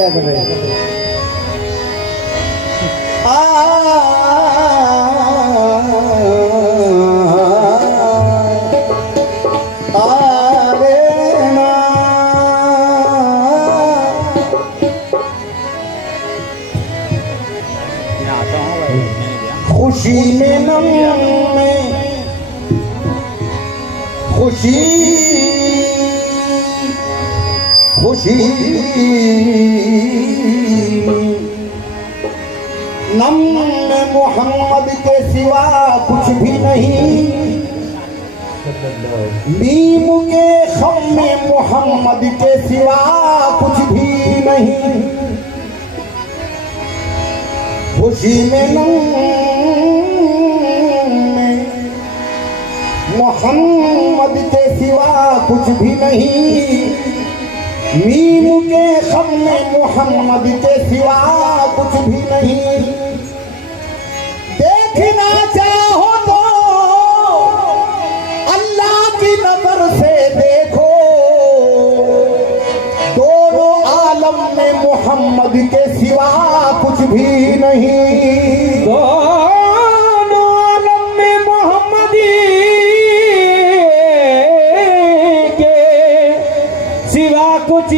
क्या कर रहे हैं? खुशी में नम में खुशी खुशी नम में मोहम्मद के सिवा कुछ भी नहीं, नीम के खम में मोहम्मद के सिवा कुछ भी नहीं। खुशी में नम में मोहम्मद के सिवा कुछ भी नहीं, मीम के खम में मोहम्मद के सिवा कुछ भी नहीं। देखना चाहो तो अल्लाह की नजर से देखो, दोनों आलम में मोहम्मद के सिवा कुछ भी नहीं। दोनों आलम में मोहम्मद के सिवा कुछ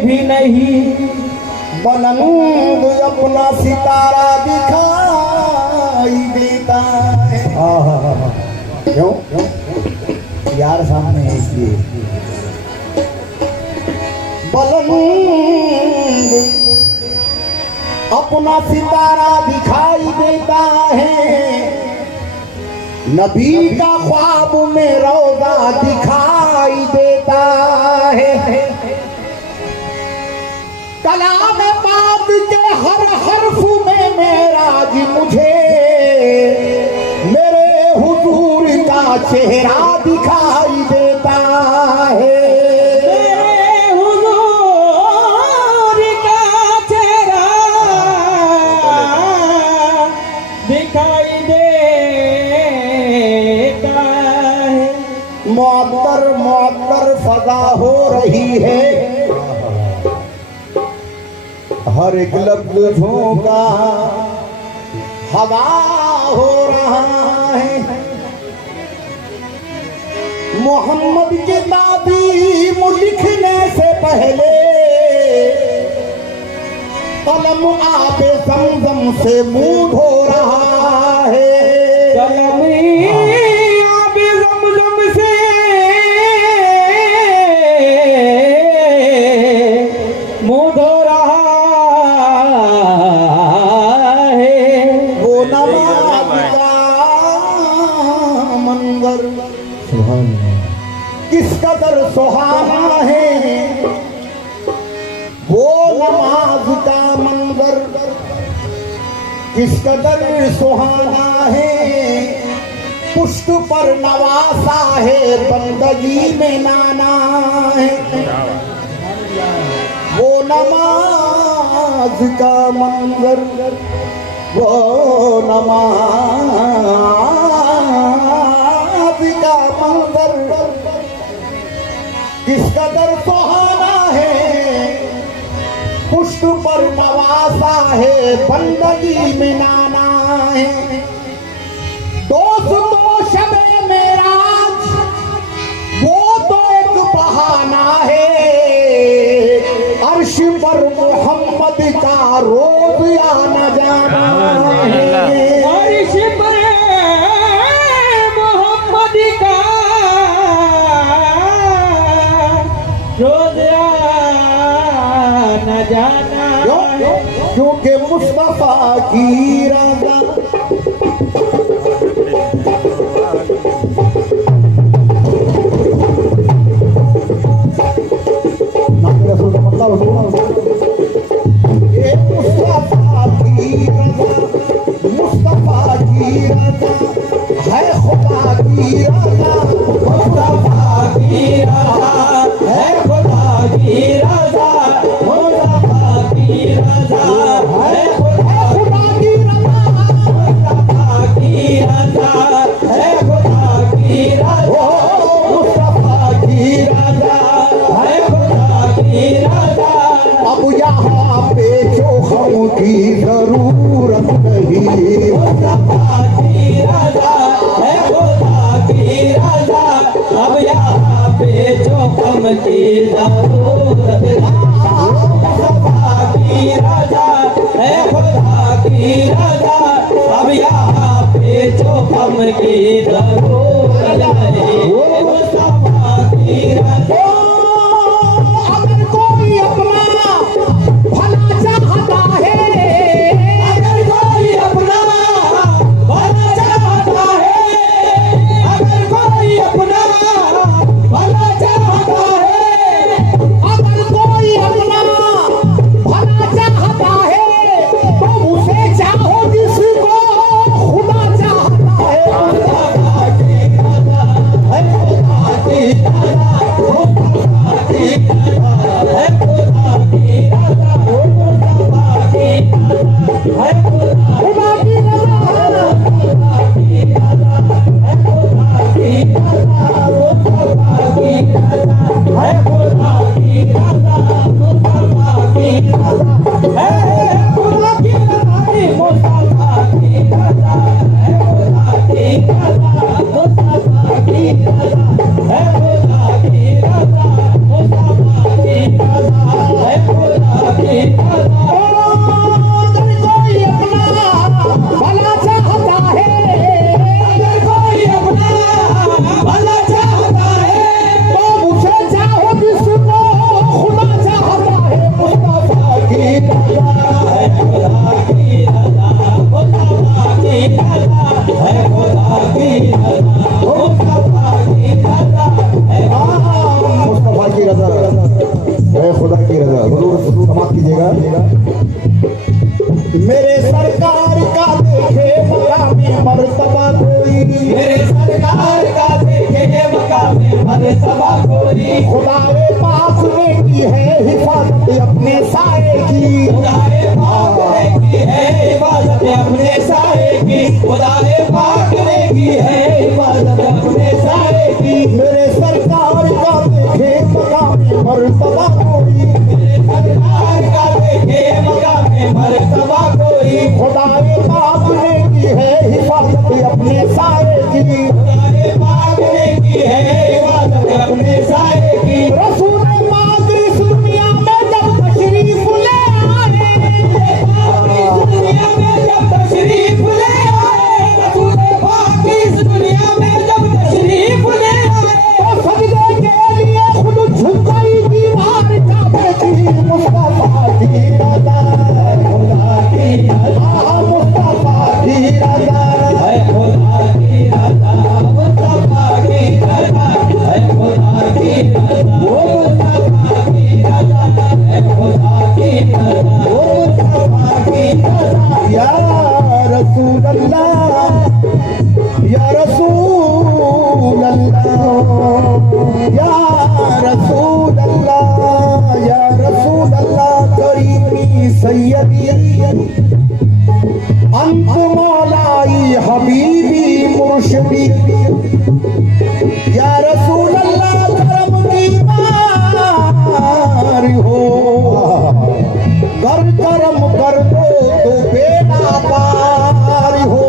भी नहीं। बुलंद अपना सितारा दिखाई देता है। क्यों यार सामने है इसलिए। बुलंद अपना सितारा दिखाई देता है, नबी का ख्वाब में रोजा दिखाई देता है। कलाम पाक के हर हर्फ में मेराज मुझे मेरे हुजूर का चेहरा दिखाई देता है। मुअत्तर फजा हो रही है, हर एक लफ्ज़ झोंका हवा हो रहा है। मोहम्मद के ताबीम लिखने से पहले कलम आबे ज़मज़म से मुंह धो रहा है। कलम आबे ज़मज़म से मुंह धो रहा है। वो नमाज का मंजर किस कदर सुहाना है, वो नमाज का मंजर किस कदर सुहाना है। पुष्ट पर नवासा है, बंदगी में नाना है। वो नमाज का मंजर, वो नमाज का मंजर किस कदर सुहाना है। पुष्ट पर नवासा है, बंदगी में नाना है। दोस्तों शबे मेराज वो तो एक बहाना है, अर्श पर मोहम्मद का रोज आना जाना है। अर्श पर मोहम्मद का रोज आना जाना, क्योंकि मुस्तफा की रज़ा मुस्तफा की रज़ा है, खुदा की रज़ा। मुस्तफा की रज़ा है, खुदा की रज़ा। मुस्तफा की रज़ा है, खुदा की रज़ा। मुस्तफा की रज़ा है, खुदा की रज़ा। मुस्तफा की रज़ा है, खुदा की रज़ा। पेचो खम की जरूरत नहीं। मुस्तफा की रजा है खुदा की रजा, अब यहाँ पे जो कम की जरूरत नहीं। मुस्तफा की रजा है खुदा की रजा, अब यहाँ पे जो कम की जरूरत नहीं। मुस्तफा की रजा। अगर कोई अपना भला चाहता है, अगर कोई अपना भला चाहता है, अगर कोई अपना भला चाहता है, अगर कोई अपना भला चाहता है, तो उसे चाहो जिसको खुदा चाहता है। मुस्तफा की रजा है खुदा की रजा, मुस्तफा की रजा है खुदा की रजा, मुस्तफा की रजा है खुदा खुदा की रजा की रजा है खुदा की रजा, मुस्तफा की रजा है खुदा की रजा, मुस्तफा की रजा है खुदा की रजा, मुस्तफा की रजा है खुदा की रजा, मुस्तफा की रजा है खुदा की रजा, मुस्तफा की रजा है खुदा की रजा। अगर कोई अपना भला चाहता है, अगर कोई अपना भला चाहता है, तो उसे चाहो जिसको खुदा चाहता है। मुस्तफा की रजा है खुदा की रजा, मुस्तफा की रजा है खुदा की रजा, मुस्तफा की रजा है मुस्तफा की रजा है खुदा की रजा। हुजूर समाप्त कीजिएगा। मेरे सरकार का देखे मकामी मर्तबा कोई, मेरे सरकार का देखे मकामे मर्तबा कोई, खुदाए पाक ने की है हिफाजत अपने साए की। खुदाए पाक ने की है इबादत अपने साए की, खुदाए पाक ने की है इबादत अपने साए की। मेरे सरकार का देखे मकामी मर्तबा कोई, मेरे सरकार का देखे मकामे मर्तबा कोई, खुदाए पाक ने की है हिफाजत अपने साए की। खुदाए पाक ने की है इबादत अपने साए की। रसूल पाक इस दुनिया में जब तशरीफ ले आए, दुनिया में जब तशरीफ ले आए, रसूल पाक इस दुनिया में जब तशरीफ ले आए, तो सजदे के लिए खुद झुक गई दीवार काबे की। मुस्तफा की रजा खुदा की रजा मुस्तफा की रजा है खुदा की रजा, मुस्तफा की रजा है खुदा की रजा, मुस्तफा की रजा है खुदा की रजा, मुस्तफा की रजा। या रसूल अल्लाह, या रसूल अल्लाह, या रसूल अल्लाह, या रसूल अल्लाह। करीमी सैयदी अंत मौलाई हबीबी मुर्शिदी, या रसूल अल्लाह करम की मारी हो, कर करम कर दो तो बेड़ा पार हो।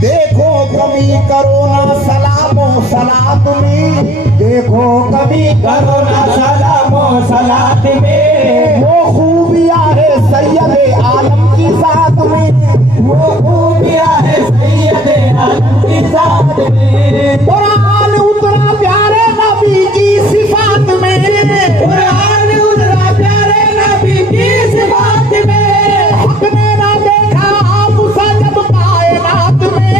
देखो कमी करो ना सलामो सलात में, देखो कमी करो ना सलामो सलात में, वो खूबियां है सैयद आलम की साथ में। वो खूबियां है सैयद आलम की साथ में। कुरान उतरा प्यारे नबी की सिफात में, कुरान उतरा प्यारे नबी की सिफात में, हक ने ना देखा आप सजब कायनात में।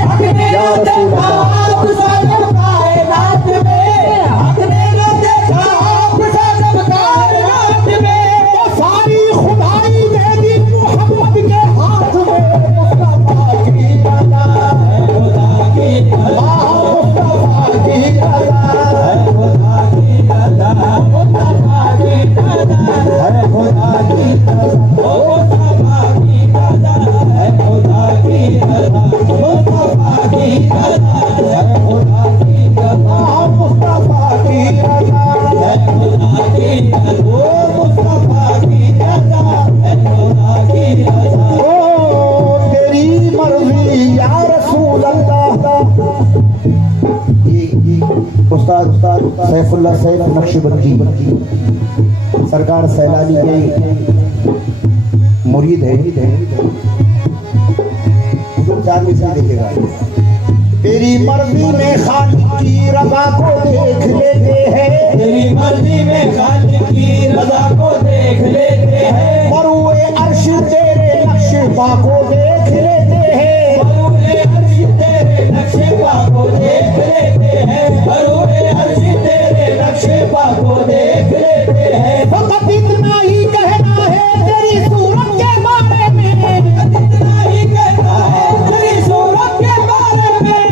हक ने ना देखा आप सजब कायनात में, हक ने ना देखा आप सजब कायनात में। तो सारी खुदाई दे दी मोहम्मद के हाथ में। मुस्तफा की रजा है खुदा की रजा, मुस्तफा की रजा है खुदा की रजा, मुस्तफा नक्शबंदी सरकार सैलानी के मुरीद है। तो 4 मिसरे देखेगा। तेरी मर्जी में खालिक की रज़ा को देख लेते हैं, तेरी मर्जी में खालिक की रज़ा को देख लेते हैं, मरूए अर्श तेरे नक्शे पा को देख लेते हैं, मरूए अर्श तेरे नक्शे पा को देख लेते हैं, मरूए अर्श तेरे नक्शे पा को देख लेते हैं। फकत इतना ही कहना है तेरी सूरत के बारे में, इतना ही कहना है तेरी सूरत के बारे में,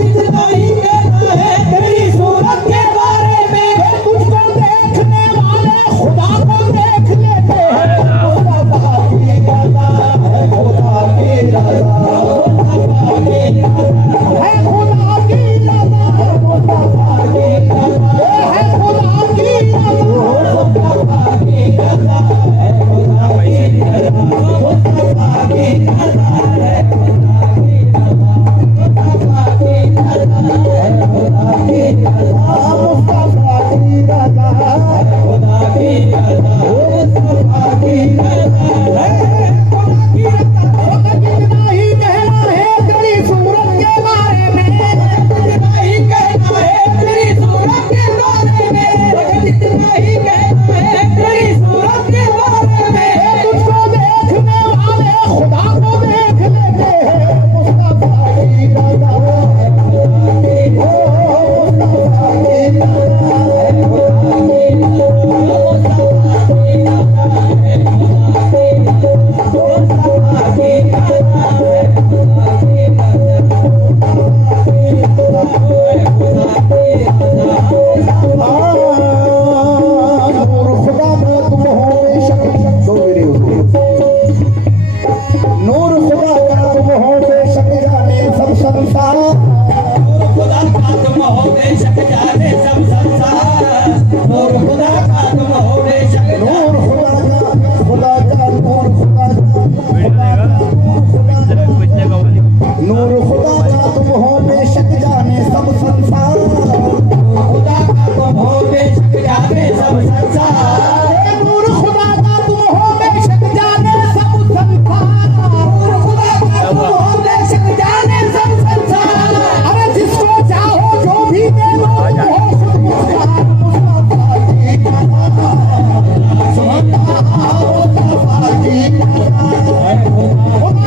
इतना ही कहना है तेरी सूरत के बारे में। तुझको देखने वाले खुदा को देख लेते हैं। मुस्तफा की रज़ा है, खुदा की रज़ा, मुस्तफा की रज़ा है खुदा की रज़ा, मुस्तफा की रज़ा है खुदा की रज़ा। मुस्तफा की रज़ा है, खुदा की रज़ा, मुस्तफा की रज़ा है, खुदा की रज़ा, मुस्तफा की रज़ा है, खुदा की रज़ा, मुस्तफा की रज़ा खुदा की रज़ा, मुस्तफा की रज़ा है, खुदा की रज़ा। फकत इतना ही कहना है तेरी सूरत के बारे में, इतना ही कहना है तेरी सूरत के बारे में, इतना ही कहना है तेरी सूरत के बारे में। तुझको देखने वाले खुदा को देख लेते हैं। मुस्तफा की रज़ा, मुस्तफा की नूर खुदा का तुम हो बेशक, जो मेरे होते नूर खुदा का तुम हो बेशक, जाने सब संसार। नूर खुदा का तुम हो बेशक, जाने सब संसार, नूर खुदा का तुम हो बेशक, नूर खुदा का, खुदा का नूर, खुदा का नूर खुदा का तुम हो बेशक, जाने सब संसार। खुदा का तुम हो बेशक, जाने सब संसार, नूर खुदा का तुम हो बेशक, जाने सब संसार। नूर खुदा का तुम हो बेशक, जाने सब संसार। अरे जिसको चाहो जो भी दे दो, हो खुद मुख्तार। मुस्तफा की रज़ा, मुस्तफा की रज़ा, खुदा की रज़ा, मुस्तफा की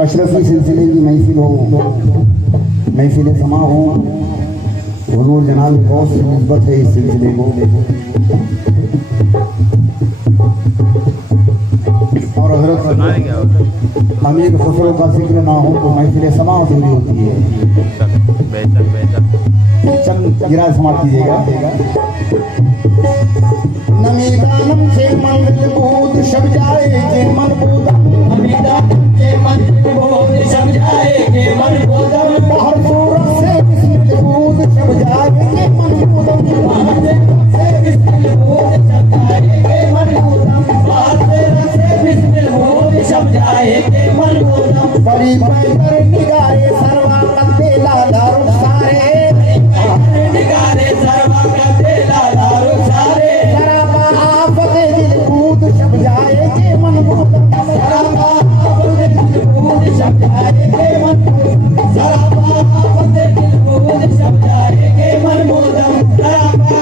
अशरफी सिलसिले की महफिल हो, महफिल समा हो, हुजूर जनाब बहुत सी निस्बत है इस सिलसिले को। और हजरत अमीर खुसरो का जिक्र ना हो तो महफिल समा अधूरी होती है। चंद गिरा समाप्त कीजिएगा। नमी दानम से मंगल बूद शब जाए के मन बूदम, अमिता के मन बोध सब जाएंगे मन बोधम, बाहर सूरत से बिस्मिल बूद शब जाए के मन बूदम, से बिस्मिल बोध सब जाएंगे मन बोधम, से बिस्मिल बोध सब जाएंगे मन बोधम। बड़ी पैकर निगाहे सरवा कत्ते लाला रुखसारे, निगारे सर्वा करते लाला रुसारे, सराबा आफत दिल बूद शब जाए के मन बूदम, सराबा दिल बोध सब जाएंगे मन बोधम, सराबा दिल बोध सब जाएंगे मन बोधम, सराबा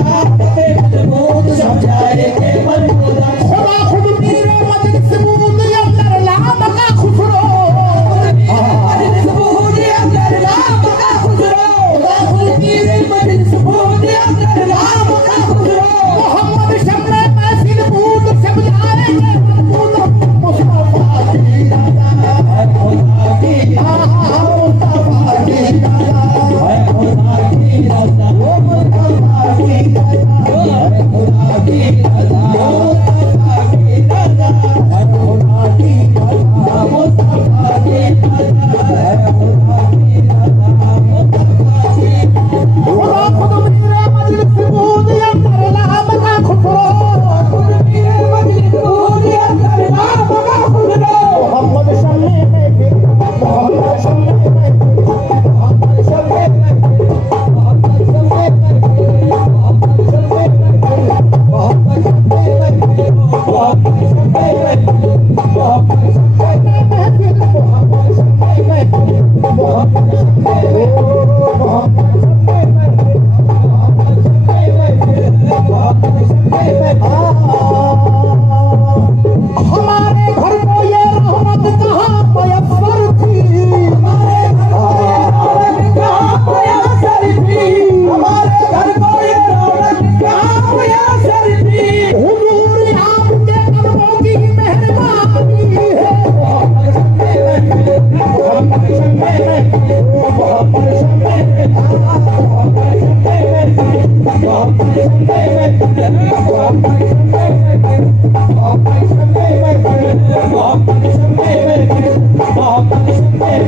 दिल बोध सब जाएंगे मन बोधम। खुदा खुद मेरे मजलिस बूद अंदर लाम का खुसरो, मोहम्मद शमले महफिल बूद शब जाए के मन बूदम। मुस्तफा की रज़ा,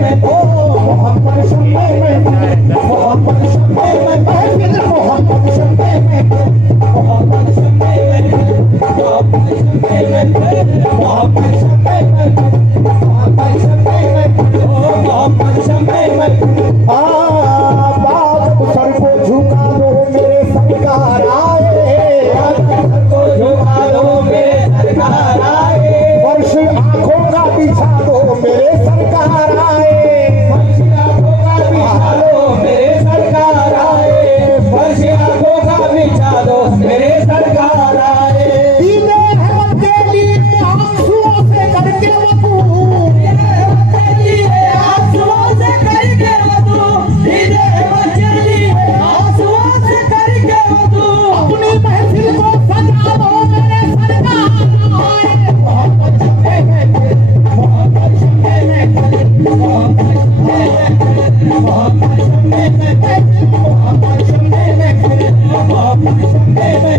में ओ मोहब्बत शम्मे में मोहब्बत शम्मे में महफिल मोहब्बत शम्मे में मोहब्बत शम्मे में मोहब्बत शम्मे में मोहब्बत शम्मे में मोहब्बत शम्मे में ओ मोहब्बत शम्मे में बाप सर को झुका दो मेरे सरकार आए, सर को झुका दो मेरे सरकार आए, वर्ष आंखों का बिछा दो मेरे सरकार आए, वर्ष आंखों का बिछा दो मेरे सरकार आए, वर्ष आंखों का बिछा दो मेरे सरकार आए। दीने अहमद के लिए आंसुओं से करके वतू, आंसुओं से करके वतू, दीने अहमद के लिए आंसुओं से करके वतू, अपनी महफिल को सजा दो मेरे सरकार आए। मोहब्बत शम्मे में मोहब्बत शम्मे में मोहब्बत शम्मे में मोहब्बत शम्मे में मोहब्बत शम्मे में मोहब्बत शम्मे में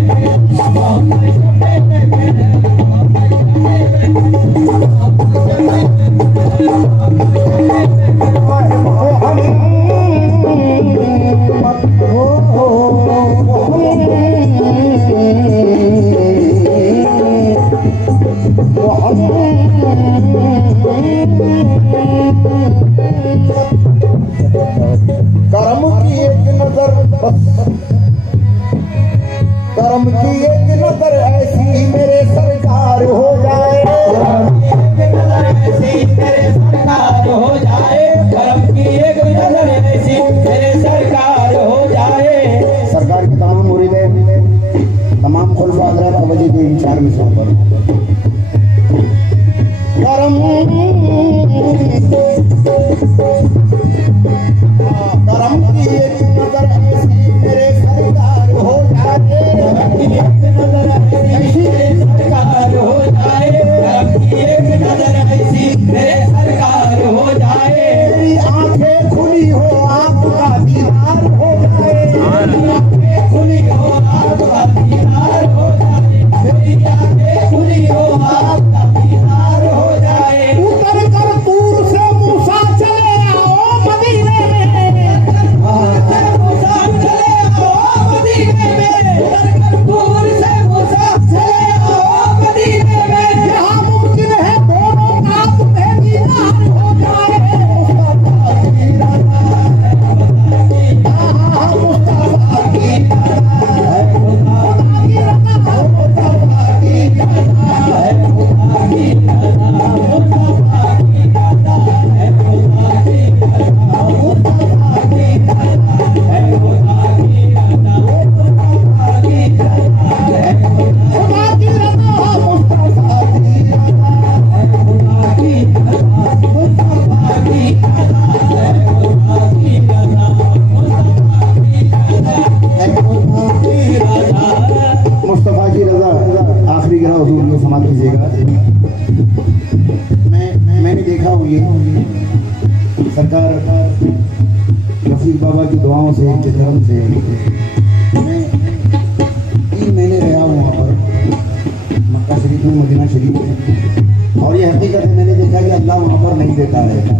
मोहब्बत शम्मे में करम की एक नजर करम की एक नजर ऐसी मेरे सरकार हो जाए, एक नजर ऐसी मेरे सरकार हो जाए, करम की एक नजर ऐसी मेरे सरकार हो जाए। सरकार के तमाम मुरीदे तमाम खुलफा हज़रात तवज्जो के इंतजार में सुन करो। करम करम की एक नजर ऐसी मेरे सरकार हो जाए, एक नजर ऐसी मेरे सरकार हो जाए, करम की एक नजर ऐसी मेरे सरकार हो जाए। मेरी आंखें खुली हो आपका दीदार हो जाए, मेरी आंखें खुली हो आपका दीदार हो जाए, मेरी आंखें खुली हो आपका दीदार हो जाए। उतर कर दूर से मूसा चले आओ मदीने में, मूसा चले आओ मदीने में, दूर से मूसा चले आओ मदीने में। यहाँ मुमकिन है दोनों का तुम्हें दीदार हो जाए। मुस्तफा की रज़ा है, मुस्तफा की रज़ा है, खुदा की रज़ा है, मुस्तफा की रज़ा है, खुदा की रज़ा, मुस्तफा की रज़ा है, खुदा की रज़ा, मुस्तफा की रज़ा है, खुदा की रज़ा, मुस्तफा की रज़ा है, खुदा की रज़ा, मुस्तफा की रज़ा खुदा की रज़ा, मुस्तफा की रज़ा है, खुदा की रज़ा, मुस्तफा की रज़ा है, खुदा की रज़ा। मुस्तफा की रज़ा। आखिरी गिरा हुजूर को समाप्त कीजिएगा। मैंने देखा हूँ ये सरकार रफीक बाबा की दुआओं से इनके धर्म से मैं 3 महीने रहा हूँ वहाँ पर मक्का शरीफ में, मदीना शरीफ में, और ये हकीकत है मैंने देखा कि अल्लाह वहाँ पर नहीं देता है।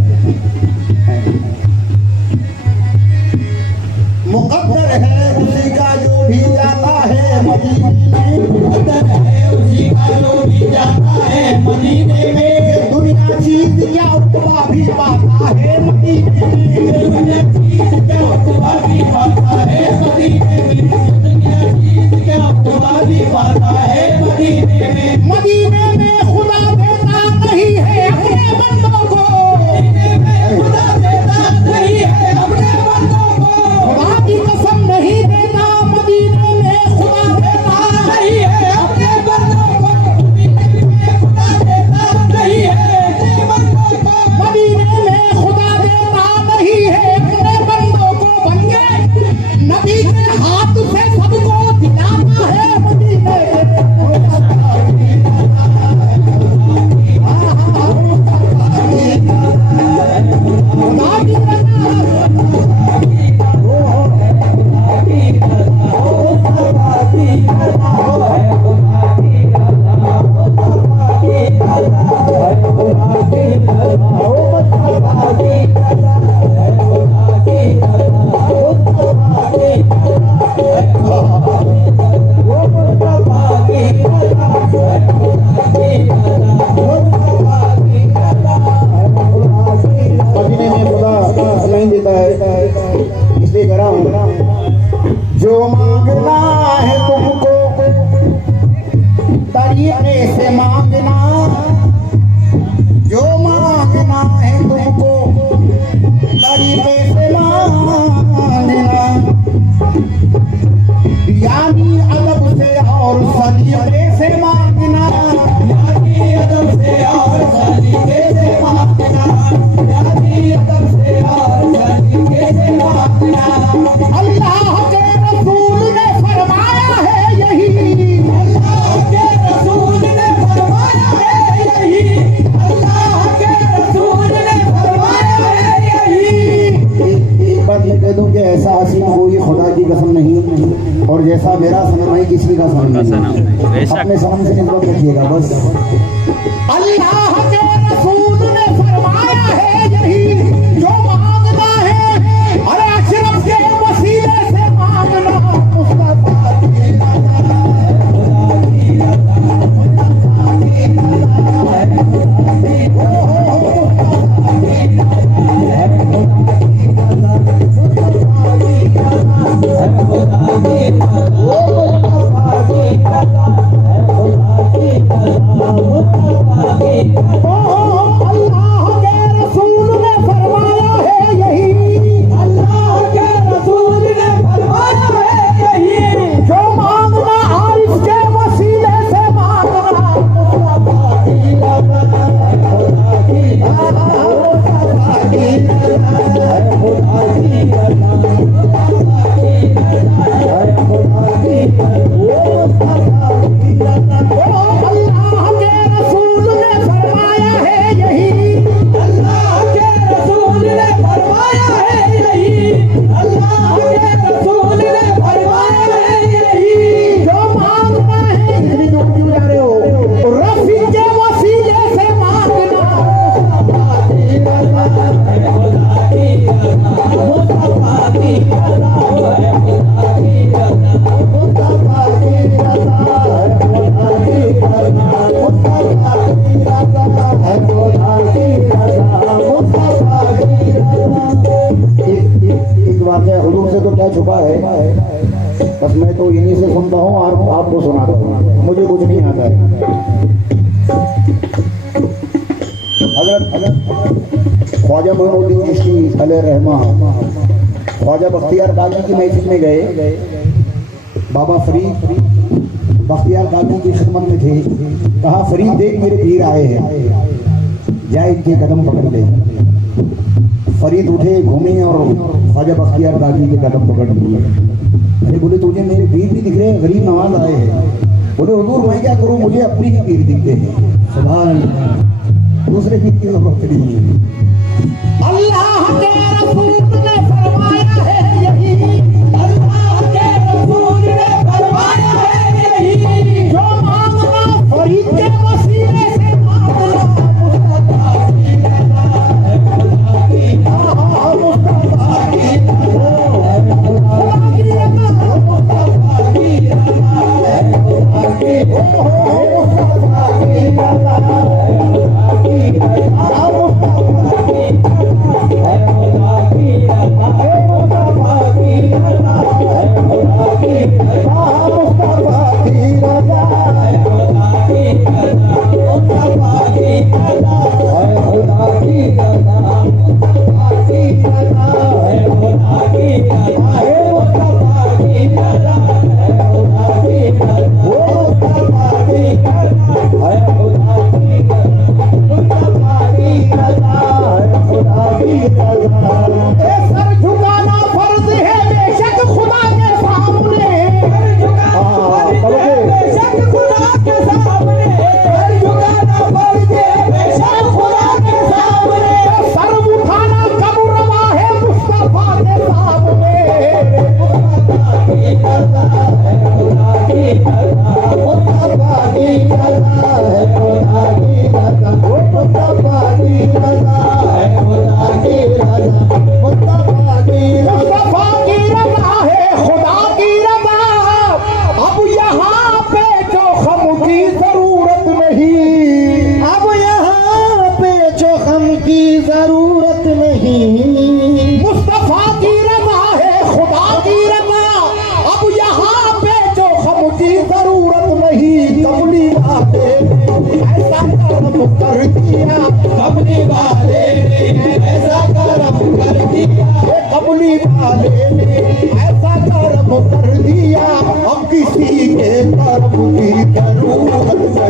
मुकद्दर है उसी का जो भी जाता है मदीने में, मुकद्दर है उसी का जो भी जाता है मदीने में। दुनिया चीज क्या उतवा भी पाता है मदीने में, दुनिया चीज क्या उतवा भी पाता है मदीने में, दुनिया चीज क्या उतवा भी पाता है मदीने में। मदीने में खुदा देता नहीं है अपने बंदों को, मदीने में खुदा देता नहीं है अपने बंदों को, खुदा की कसम नहीं देता मदीने में खुदा देता नहीं है अपने बंदों को, मदीने में खुदा देता नहीं है अपने बंदों को, मदीने में खुदा देता नहीं है अपने बंदों को। बन गए नबी के हाथ से कसम नहीं, और जैसा मेरा सनम है किसी का सनम नहीं। अपने सनम से निकल रखिएगा बस। अल्लाह के रसूल ने फरमाया है यही जो मांगना है, अरे अशरफ के वसीले से मांगना। मुस्तफा की छुपा है, बस मैं तो इन्हीं से सुनता हूँ और आपको सुनाता हूँ, मुझे कुछ नहीं आता है। ख्वाजा मोइनुद्दीन चिश्ती अलैहिर्रहमा ख्वाजा बख्तियार काजी की महफिल में गए, बाबा फरीद बख्तियार काजी की खिदमत में थे। कहा फरीद देख मेरे पीर आए हैं, जाए इनके कदम पकड़ ले। फरीद उठे, घूमे और ख्वाजा बख्तियार काजी के कदम पकड़ लिए। अरे बोले तुझे मेरे पीर भी दिख रहे हैं, गरीब नवाज आए हैं। बोले हुजूर मैं क्या करूं, मुझे अपने ही पीर दिखते हैं। सुभान अल्लाह, दूसरे पीर की जरूरत नहीं है। अल्लाह के रसूल ने फरमाया है यही, अल्लाह के रसूल ने फरमाया है यही, जो मांगना फरीद के वसीले से मांगना। मुस्तफा की रज़ा है, खुदा की रज़ा, मुस्तफा की रज़ा है, खुदा की रज़ा, मुस्तफा की रज़ा है, खुदा की मुस्तफा की रज़ा है, खुदा की रज़ा, मुस्तफा की जरूरत नहीं। मुस्तफा की रज़ा है, खुदा की रज़ा, अब यहाँ पे जो हम की जरूरत नहीं। कमली वाले ऐसा करम कर दिया, कमली वाले ने ऐसा करम कर दिया, कमली वाले ने ऐसा करम कर दिया, अब किसी के करम की जरूरत नहीं।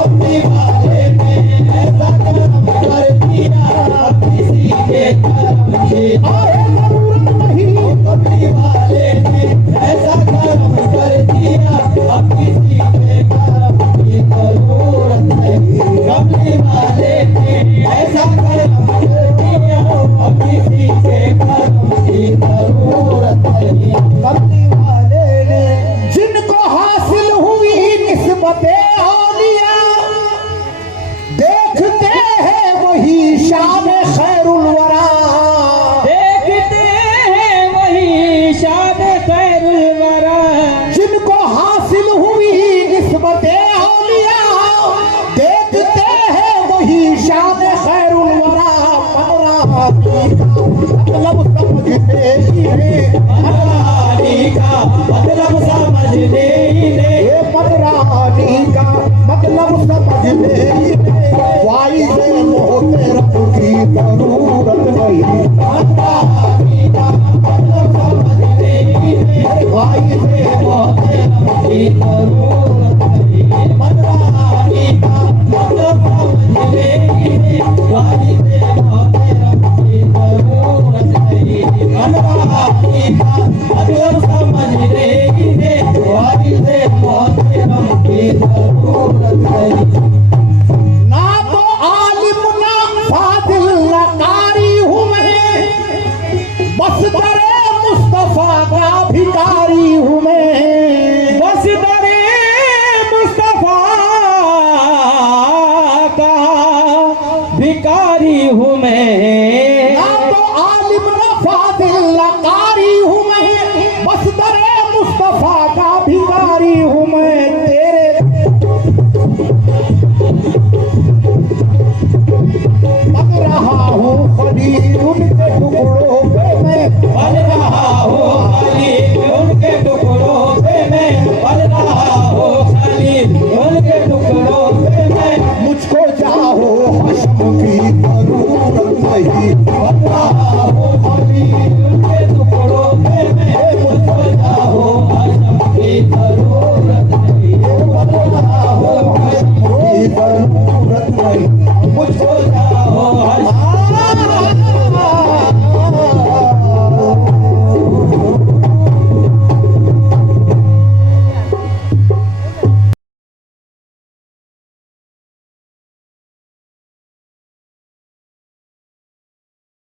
कमली वाले ने ऐसा करम कर दिया, अब किसी के करम की जरूरत नहीं। कमली वाले ने ऐसा करम कर दिया, अब किसी के करम की जरूरत नहीं। कमली वाले ने ऐसा करम कर दिया, अब किसी के करम की जरूरत नहीं। मतलब समझते ही ने पतरानी का मतलब समझने ही ने ये पतरानी का मतलब समझते ही ने वाई से मोहते रब की जरूरत नहीं पतरानी का मतलब समझने ही ने वाई से मोहते रब की जरूरत नहीं पतरानी का मतलब समझने ही ने वाली से मोहते रब की जरूरत नहीं पतरानी का मतलब समझने ही ने वाली से मोहते रब की जरूरत नहीं